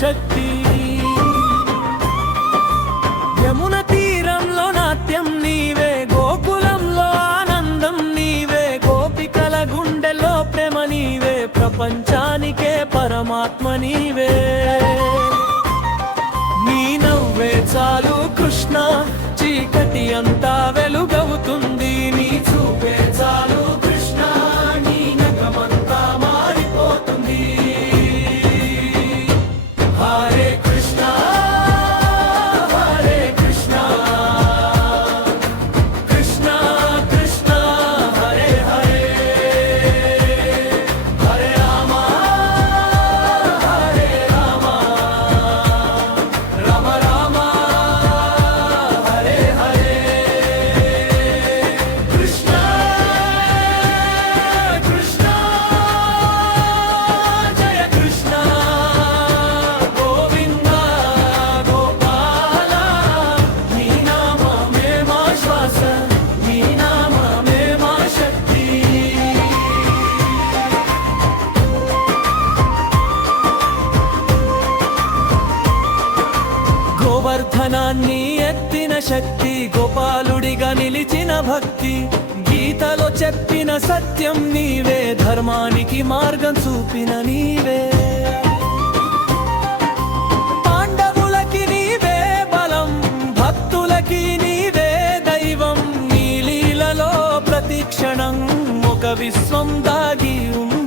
శక్తి. యమున తీరంలో నాట్యం నీవే, గోకులంలో ఆనందం నీవే, గోపికల గుండెలో ప్రేమ నీవే, ప్రపంచానికే పరమాత్మ నీవే. నీ నవ్వే చాలు కృష్ణ, చీకటి అంతా వెలుగవుతుంది. నీ చూపే చాలు కృష్ణ, నీ నగమంతా మారిపోతుంది. హరే కృష్ణ హరే కృష్ణ, కృష్ణ కృష్ణ హరే హరే, హరే రామ హరే రామ, రామ రామ హరే హరే. కృష్ణ కృష్ణ జయ కృష్ణ, గోవింద గోపాల, నీ నామమే మా శ్వాస, నీ నామమే మా శక్తి. గోవర్ధనాన్ని ఎత్తిన శక్తి, గోపాలుడిగా నిలిచిన భక్తి, గీతలో చెప్పిన సత్యం నీవే, ధర్మానికి మార్గం చూపిన నీవే. పాండవులకి నీవే బలం, భక్తులకి నీవే దైవం, నీ లీలలో ప్రతి క్షణం ఒక విశ్వం దాగి ఉంది.